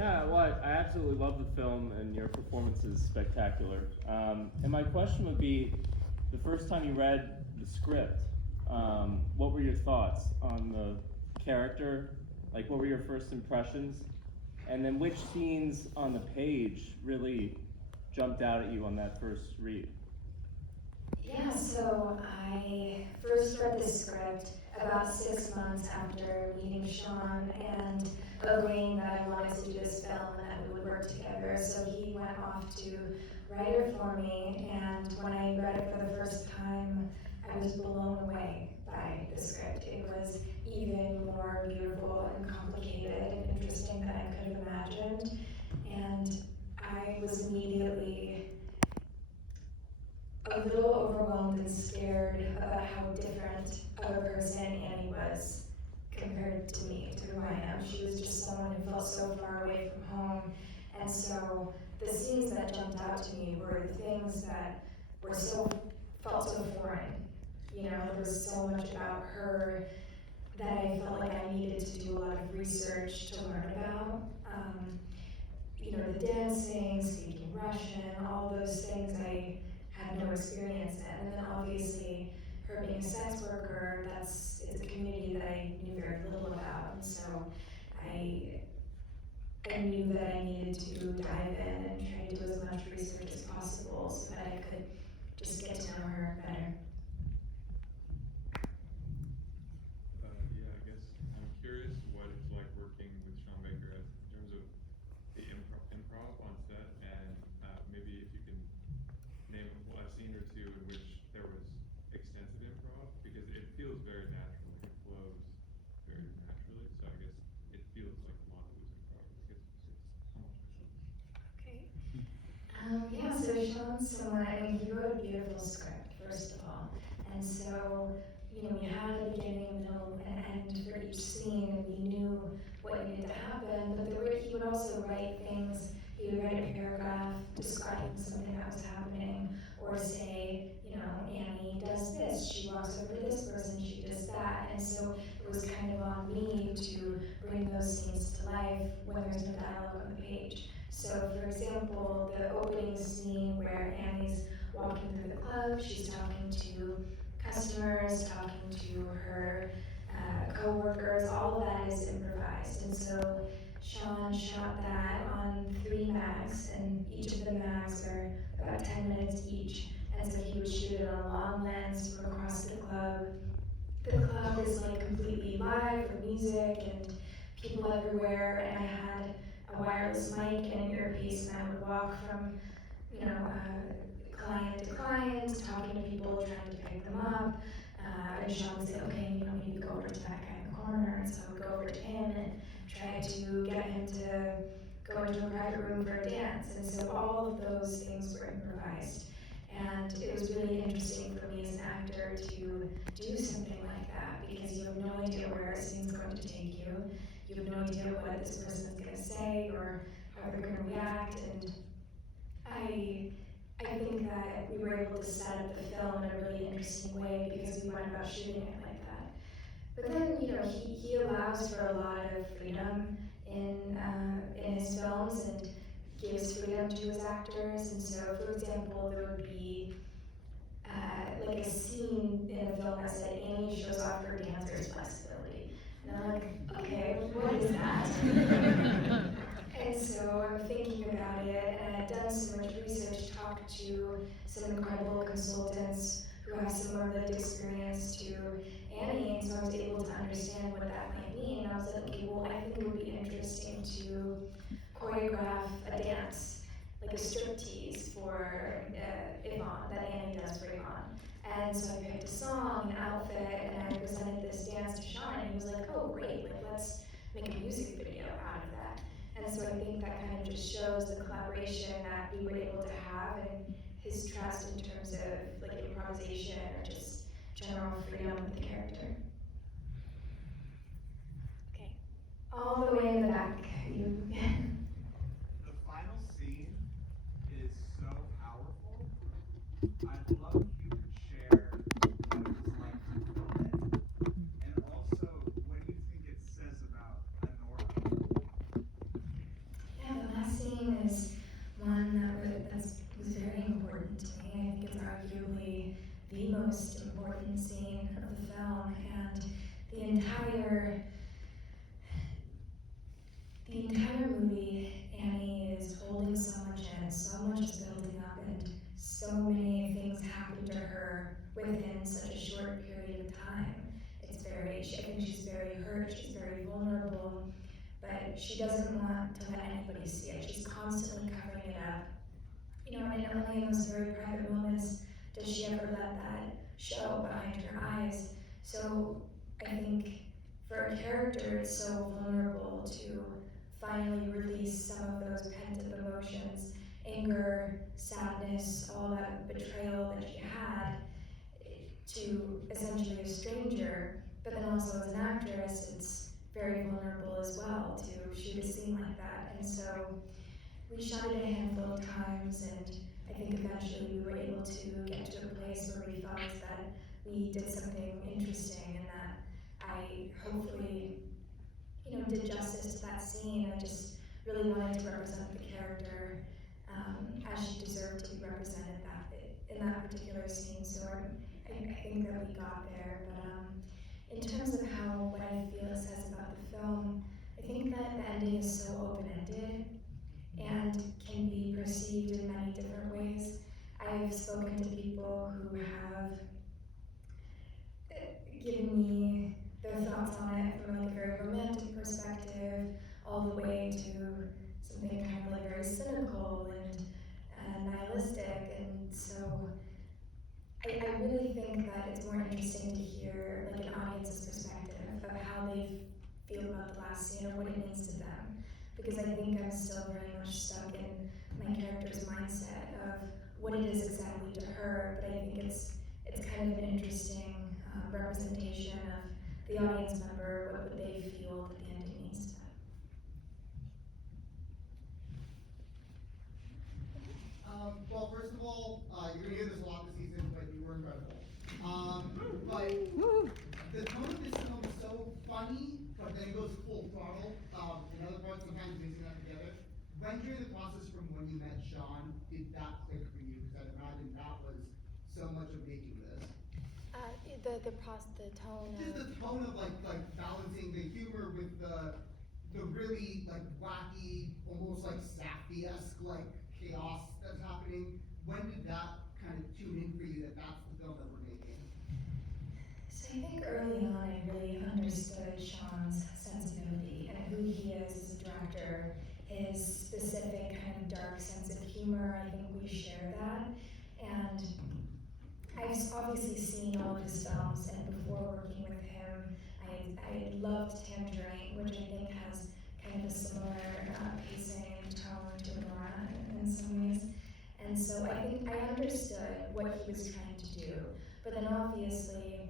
Yeah, well, I absolutely love the film, and your performance is spectacular. And my question would be, the first time you read the script, what were your thoughts on the character? Like, what were your first impressions? And then which scenes on the page really jumped out at you on that first read? Yeah, so I first read the script about 6 months after meeting Sean and agreeing that I wanted to do this film and that we would work together. So he went off to write it for me, and when I read it for the first time, I was blown away by the script. It was even more beautiful and complicated and interesting than I could have imagined. And I was immediately a little overwhelmed and scared about how different of a person Annie was compared to me, to who I am. She was just someone who felt so far away from home. And so the scenes that jumped out to me were the things that felt so foreign. You know, there was so much about her that I felt like I needed to do a lot of research to learn about. You know, the dancing, speaking Russian, all those things I had no experience in. And then obviously, her being a sex worker, it's a community that I knew very little about. And so I knew that I needed to dive in and try to do as much research as possible so that I could just get to know her better. Yeah, I guess I'm curious what it's like working with Sean Baker in terms of the improv on set, and maybe if you can name a scene or two in which there was extensive improv, because it feels very natural, it flows very naturally, so I guess it feels like a lot of it was improv. I guess how much was it? Okay. Yeah, so Sean's someone, I mean, he wrote a beautiful script, first of all. And so, you know, we had a beginning, middle, and end for each scene, and we knew what needed to happen, but he would also write things. He would write a paragraph describing something that was happening, or say, you know, Annie does this, she walks over to this person, she does that. And so it was kind of on me to bring those scenes to life when there's no dialogue on the page. So, for example, the opening scene where Annie's walking through the club, she's talking to customers, talking to her co-workers, all of that is improvised. And so Sean shot that on 3 mags, and each of the mags are about 10 minutes each. And so he would shoot it on a long lens from across the club. The club is like completely live with music and people everywhere, and I had a wireless mic and an earpiece, and I would walk from, you know, client to client, talking to people, trying to pick them up. And Sean would say, okay, you don't need to go over to that guy in the corner. And so I would go over to him and try to get him to go into a private room for a dance. And so all of those things were improvised. And it was really interesting for me as an actor to do something like that, because you have no idea where a scene's going to take you. You have no idea what this person's going to say or how they're going to react. And I think that we were able to set up the film in a really interesting way because we went about shooting it like that. But then, you know, he allows for a lot of freedom in his films and gives freedom to his actors. And so, for example, there would be like a scene in a film that said Annie shows off her dancer's flexibility. And I'm like, okay, what is that? And so I'm thinking about it, and I've done so much research, talked to some incredible consultants who have similar lived experience to Annie, and so I was able to understand what that might mean. And I was like, okay, well, I think it would be interesting to choreograph a dance, like a striptease for Yvonne, that Annie does for Yvonne. And so I picked a song, an outfit, and I presented this dance to Sean, and he was like, oh, great, like let's make a music video out of that. And so I think that kind of just shows the collaboration that we were able to have and his trust in terms of like improvisation or just general freedom with the character. Okay, all the way in the back. The final scene is so powerful. I'd love if you could share what it was like to film it, and also what do you think it says about Anora? but she doesn't want to let anybody see it. She's constantly covering it up. You know, and only in those very private moments does she ever let that show behind her eyes. So I think for a character, it's so vulnerable to finally release some of those pent-up emotions, anger, sadness, all that betrayal that she had to essentially a stranger. But then also as an actress, it's very vulnerable as well to shoot a scene like that. And so we shot it a handful of times, and I think eventually we were able to get to a place where we felt that we did something interesting and that I hopefully, you know, did justice to that scene. I just really wanted to represent the character as she deserved to be represented in that particular scene. So I think that we got there. But in terms of what I feel it says about the film, I think that the ending is so open-ended and can be perceived in many different ways. I've spoken to people who have given me their thoughts on it from like a very romantic perspective, all the way to something kind of like very cynical and nihilistic. And so I really think that it's more interesting to hear like an audience's perspective of how they feel about the last scene or what it means to them. Because I think I'm still very much stuck in my character's mindset of what it is exactly to her, but I think it's kind of an interesting representation of the audience member, what would they feel that the ending means to them. Well, first of all, you're gonna hear this a lot this season, but you were incredible. But the tone of this film is so funny, but then it goes full throttle. In other parts, sometimes mixing that together. When during the process from when you met Sean, did that click for you? Because I imagine that was so much of making this. The tone. Just the tone of like balancing the humor with the really like wacky, almost like Sappy-esque like chaos that's happening. When did that kind of tune in for you that that's the film that we're making? So I think early on I really understood Sean's sensibility and who he is as a director, his specific kind of dark sense of humor. I think we share that. And I've obviously seen all of his films, and before working with him, I loved Tangerine, which I think has kind of a similar pacing and tone to Anora in some ways. And so I think I understood what he was trying to do, but then obviously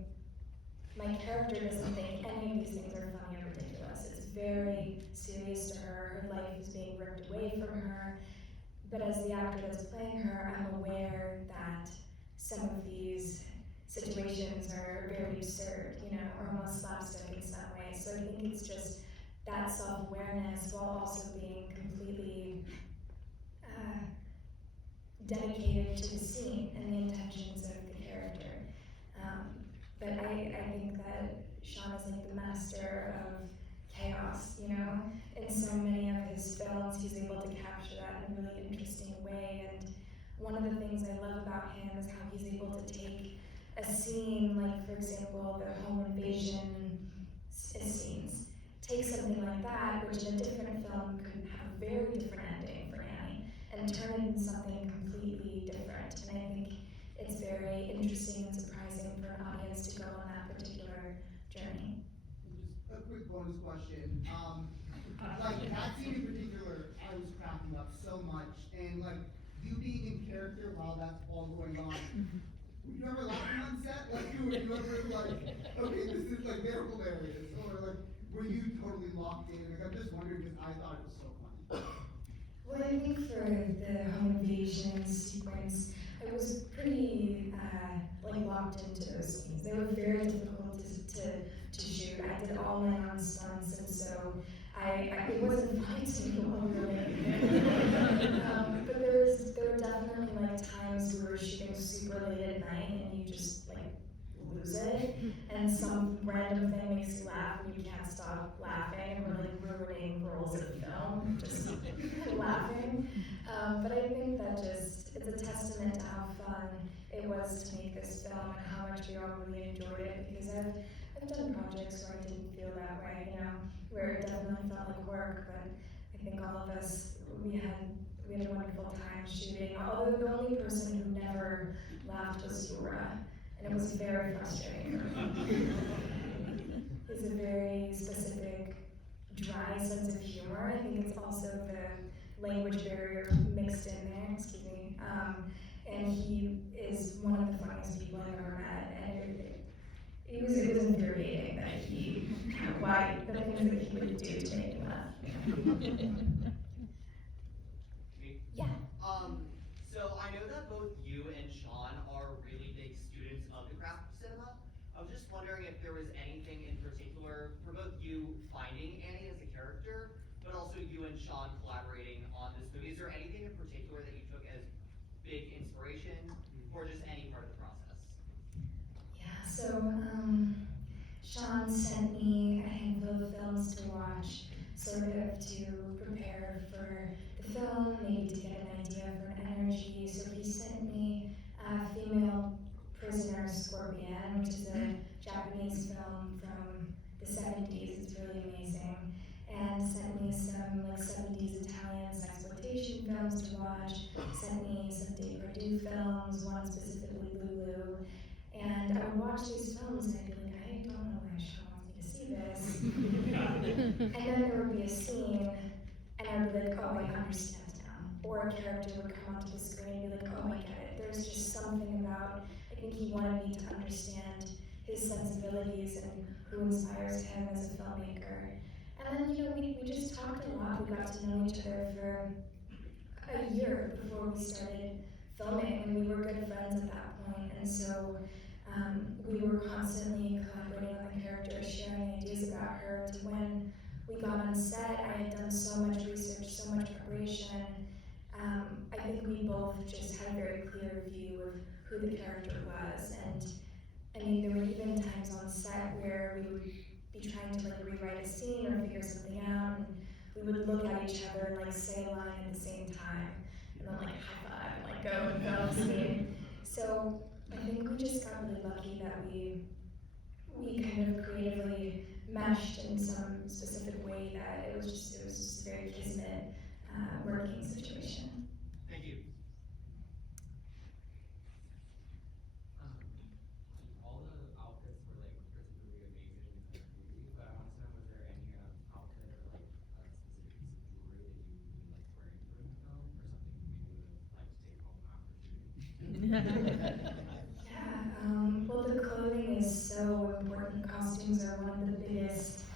my character doesn't think any of these things are funny or ridiculous. It's very serious to her. Her life is being ripped away from her. But as the actor that's playing her, I'm aware that some of these situations are very absurd, you know, or almost slapstick in some ways. So I think it's just that self-awareness while also being completely dedicated to the scene and the intentions of the character. But I think that Sean is like the master of chaos, you know? In so many of his films, he's able to capture that in a really interesting way. And one of the things I love about him is how he's able to take a scene, like for example, the home invasion scenes, take something like that, which in a different film could have a very different ending for Annie, and turn it into something completely different. And I think it's very interesting and surprising for an audience to go on that particular journey. Just a quick bonus question. Like that scene in particular, I was cracking up so much, and like you being in character while that's all going on. Were you ever laughing on set? Like, were you ever like, okay, this is like they're hilarious, or like, were you totally locked in? Like, I'm just wondering because I thought it was so funny. Well, I think for the home invasion sequence, I was pretty like locked into those scenes. They were very difficult to shoot. I did all my own stunts, and so it wasn't fun to me really. But there were definitely like times we were shooting super late at night, and you just like lose it, and some random thing makes you laugh, and you can't stop laughing, and we're like ruining rolls of film, just laughing. But I think that it's a testament to how fun it was to make this film and how much we all really enjoyed it, because I've done projects where I didn't feel that way, you know. where it definitely felt like work, but I think all of us, we had a wonderful time shooting. Although the only person who never laughed was Yura, and it was very frustrating for me. He has a very specific, dry sense of humor. I think it's also the language barrier mixed in there, excuse me. And he is one of the funniest people I've ever met, and it was infuriating that the things that he would do to make me laugh. Yeah. So I know that both you and Sean are really big students of the craft of cinema. I was just wondering if there was anything in particular for both you finding Annie as a character, but also you and Sean collaborating on this movie. Is there anything in particular that you took as big inspiration, or just any part of the process? Yeah, so Sean sent me a handful of films to watch, sort of to prepare for the film, maybe to get an idea for an energy. So he sent me Female Prisoner Scorpion, which is a Japanese film from the 70s. It's really amazing. And sent me some like 70s Italian sexploitation films to watch. Sent me some Depardieu films, one specifically Lulu. And I would watch these films and I'd be like, I don't know why Sean wants me to see this. And then there would be a scene and I'd be like, oh, I understand now. Or a character would come onto the screen and be like, oh, I get it. There's just something about, I think he wanted me to understand his sensibilities and who inspires him as a filmmaker. And then, we just talked a lot. We got to know each other for a year before we started filming, and we were good friends at that point. And so we were constantly collaborating on the character, sharing ideas about her. To when we got on set, I had done so much research, so much preparation. I think we both just had a very clear view of who the character was. And I mean, there were even times on set where we would be trying to like rewrite a scene or figure something out, and we would look at each other and like say a line at the same time, and then like high five and like go and film the scene. So I think we just got really lucky that we kind of creatively meshed in some specific way that it was just a very kismet working situation. Thank you. All the outfits were like particularly amazing in the movie, but I want to know, was there any outfit or like a specific piece of jewelry that you really liked wearing during the film, or something you maybe would have liked to take home after shooting? Well, the clothing is so important. Costumes are one of the biggest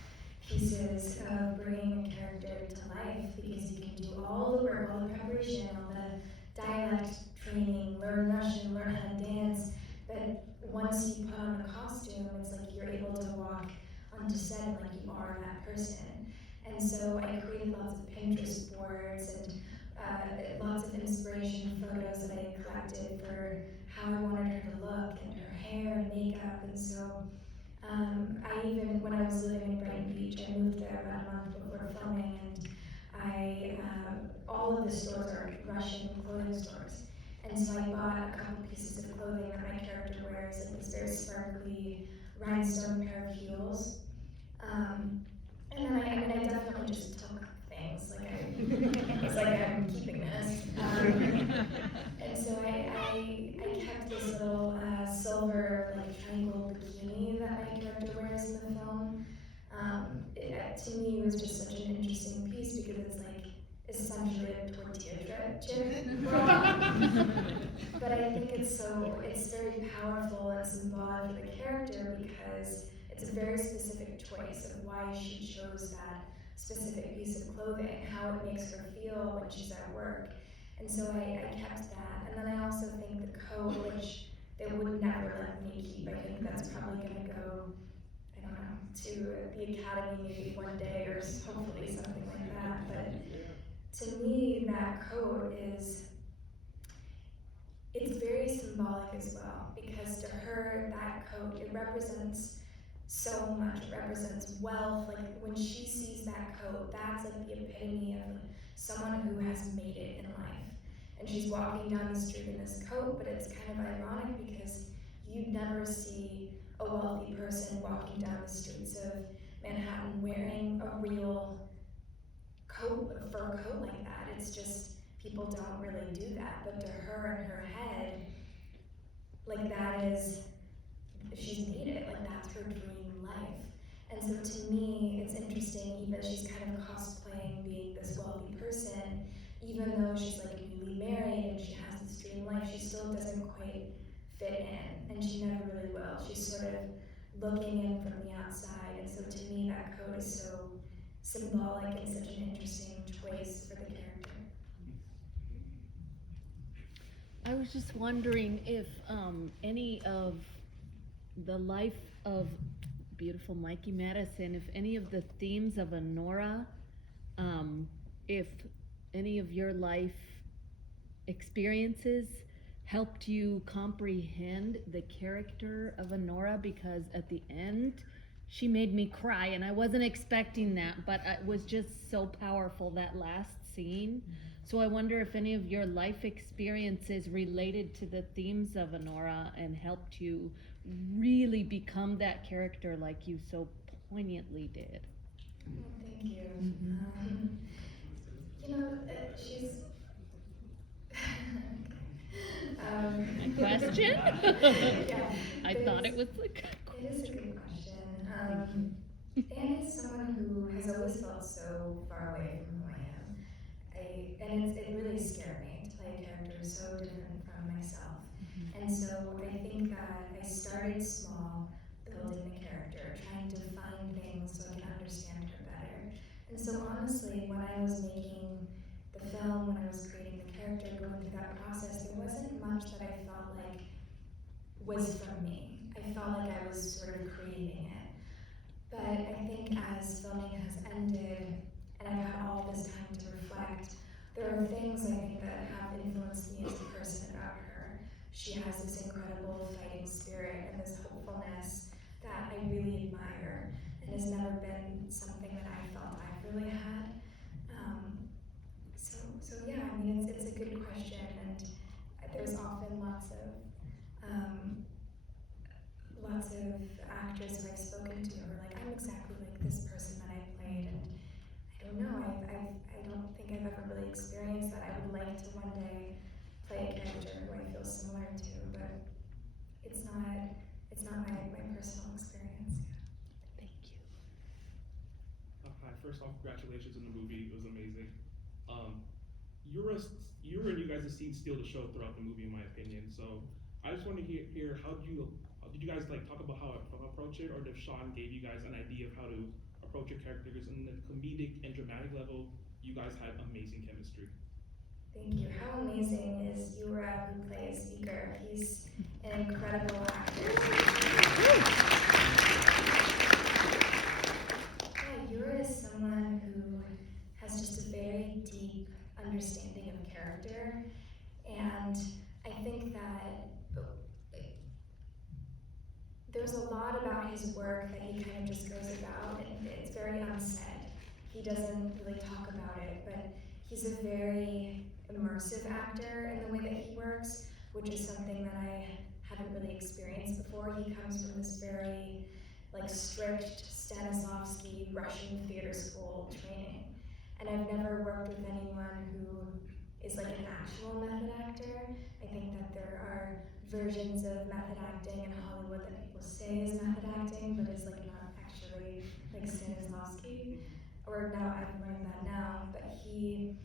pieces of bringing a character to life, because you can do all the work, all the preparation, all the dialect training, learn Russian, learn how to dance, but once you put on a costume, it's like you're able to walk onto set like you are that person. And so I created lots of Pinterest boards and lots of inspiration photos that I collected for how I wanted her to look, and her hair and makeup. And so I even, when I was living in Brighton Beach, I moved there about a month before filming, and all of the stores are Russian clothing stores. And so I bought a couple pieces of clothing that my character wears, like this very sparkly rhinestone pair of heels. And then I definitely just took things, like I was like, I'm keeping this. And so I kept this little silver like triangle bikini that my character wears in the film. To me, it was just such an interesting piece because it's like essentially a tortilla chip. But I think it's very powerful and symbolic of the character, because it's a very specific choice of why she chose that specific piece of clothing, how it makes her feel when she's at work. And so I kept that. And then I also think the coat, which they would never let me keep, I think that's probably going to go, I don't know, to the academy maybe one day, or hopefully something like that. But to me, that coat it's very symbolic as well, because to her, that coat, it represents so much. It represents wealth. Like when she sees that coat, that's like the epitome of someone who has made it in life. And she's walking down the street in this coat, but it's kind of ironic because you'd never see a wealthy person walking down the streets of Manhattan wearing a real coat, a fur coat like that. It's just, people don't really do that, but to her in her head, like that is, she's made it, like that's her dream life. And so to me, it's interesting, even she's kind of cosplaying being this wealthy person, even though she's like newly married and she has this dream life, she still doesn't quite fit in, and she never really will. She's sort of looking in from the outside, and so to me that coat is so symbolic and such an interesting choice for the character. I was just wondering if any of the life of beautiful Mikey Madison, if any of the themes of Anora, if any of your life experiences helped you comprehend the character of Anora, because at the end she made me cry, and I wasn't expecting that, but it was just so powerful, that last scene. So I wonder if any of your life experiences related to the themes of Anora and helped you really become that character like you so poignantly did. Well, thank you. You know, she's. A question? Yeah, I thought it was like. It is a good question. Anne is someone who has always felt so far away from who I am. And it really scared me to play a character so different from myself. And so I think that I started small, building the character, trying to find things so I could understand her better. And so honestly, when I was making the film, when I was creating the character, going through that process, there wasn't much that I felt like was from me. I felt like I was sort of creating it. But I think as filming has ended, and I've had all this time to reflect, there are things I think that have influenced me as a person about her. She has this incredible fighting spirit and this hopefulness that I really admire, and has never been something that I felt I've really had. So yeah, I mean, it's a good question, and there's often lots of actors who I've spoken to who are like, I'm exactly like this person that I played, and I don't know, I don't think I've ever really experienced that. I would like to one day play a character who I feel similar to, but it's not my personal experience. Thank you. Hi, first off, congratulations on the movie, it was amazing. Yura and you guys' scenes steal the show throughout the movie, in my opinion. So I just want to hear how did you guys like talk about how to approach it, or if Sean gave you guys an idea of how to approach your characters? On the comedic and dramatic level, you guys had amazing chemistry. Thank you. How amazing is Yura, who plays Igor? He's an incredible actor. Yeah, Yura is someone who has just a very deep understanding of character, and I think that there's a lot about his work that he kind of just goes about, and it's very unsaid. He doesn't really talk about it, but he's a very immersive actor in the way that he works, which is something that I haven't really experienced before. He comes from this very strict Stanislavski Russian theater school training, and I've never worked with anyone who is like an actual method actor. I think that there are versions of method acting in Hollywood that people say is method acting, but it's like not actually like Stanislavski. Or now I've learned that now, but he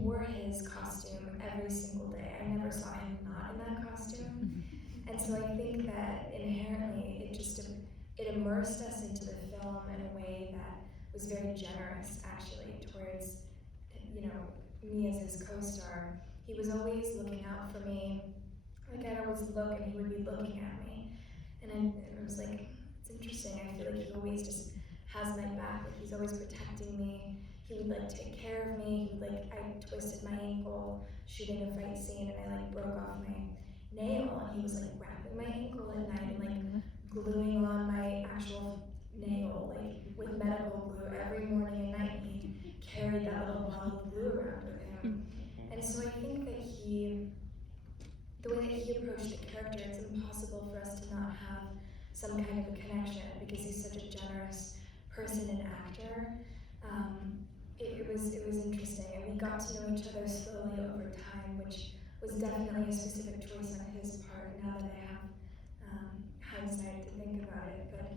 wore his costume every single day. I never saw him not in that costume. And so I think that inherently it immersed us into the film in a way that was very generous, actually, towards, me as his co-star. He was always looking out for me. Like, I'd always look and he would be looking at me. And it was like, it's interesting. I feel like he always just has my back. Like, he's always protecting me. He would take care of me. I twisted my ankle shooting a fight scene, and I broke off my nail, and he was wrapping my ankle at night and gluing on my actual nail with medical glue every morning and night. He carried that little bottle of glue around with him. And so I think that the way that he approached the character, it's impossible for us to not have some kind of a connection, because he's such a generous person and actor. It was interesting, and we got to know each other slowly over time, which was definitely a specific choice on his part. Now that I have hindsight to think about it, but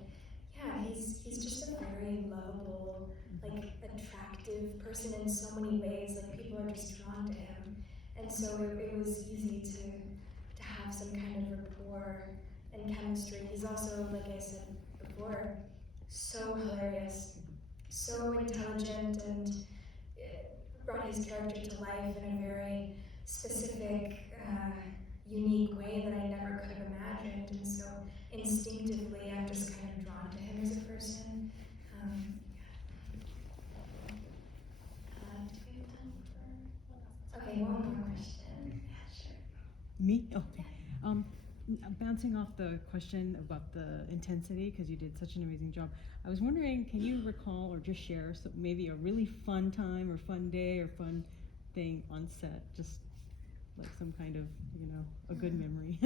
yeah, he's just a very lovable, like attractive person in so many ways. Like people are just drawn to him, and so it was easy to have some kind of rapport and chemistry. He's also, like I said before, so hilarious, so intelligent, and brought his character to life in a very specific, unique way that I never could have imagined. And so instinctively, I'm just kind of drawn to him as a person. Do we have time for? Okay, one more question. Yeah, sure. Me? Oh. Bouncing off the question about the intensity, because you did such an amazing job, I was wondering, can you recall or just share maybe a really fun time or fun day or fun thing on set? Just like some kind of, a good memory.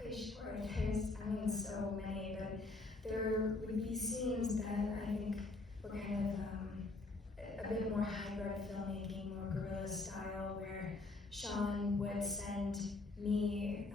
Okay, sure. There's, so many, but there would be scenes that I think were kind of a bit more hybrid filmmaking, more guerrilla style, where Sean would send me,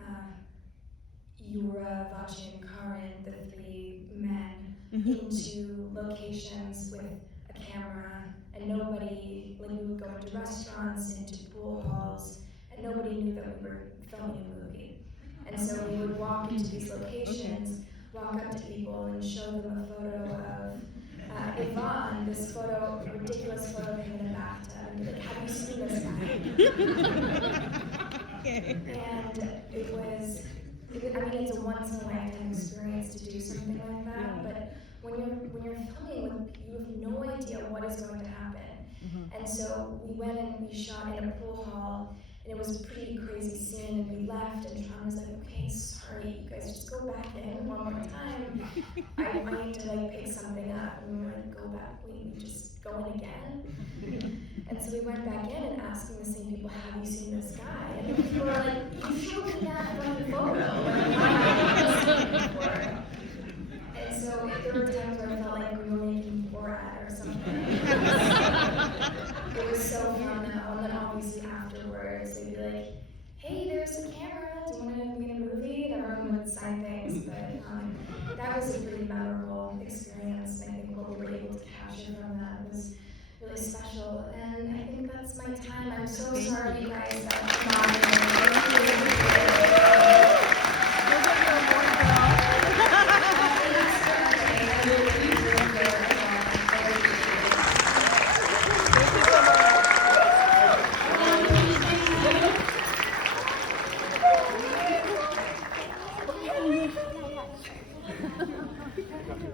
Yura, Vache, and Karren, the three men, into locations with a camera, and nobody, like we would go into restaurants, into pool halls, and nobody knew that we were filming a movie. And so we would walk into these locations, walk up to people and show them a photo of Yvonne, this photo, ridiculous photo of him in a bathtub, and be like, have you seen this guy? And it was, it's a once in a lifetime experience to do something like that, but when you're filming, you have no idea what is going to happen. And so we went and we shot in a pool hall, and it was a pretty crazy scene, and we left, and Sean was like, okay, sorry, you guys just go back in one more time. I need to like pick something up, and we were like, go back, we just go in again. And so we went back in and asking the same people, have you seen this guy? And people were like, you showed me that one photo. Like, why haven't I seen it before? And so there were times where I felt like we were making Borat or something. It was so fun though, and then obviously afterwards they'd be like, hey, there's a camera, do you want to be in a movie? And everyone would sign things, but that was a pretty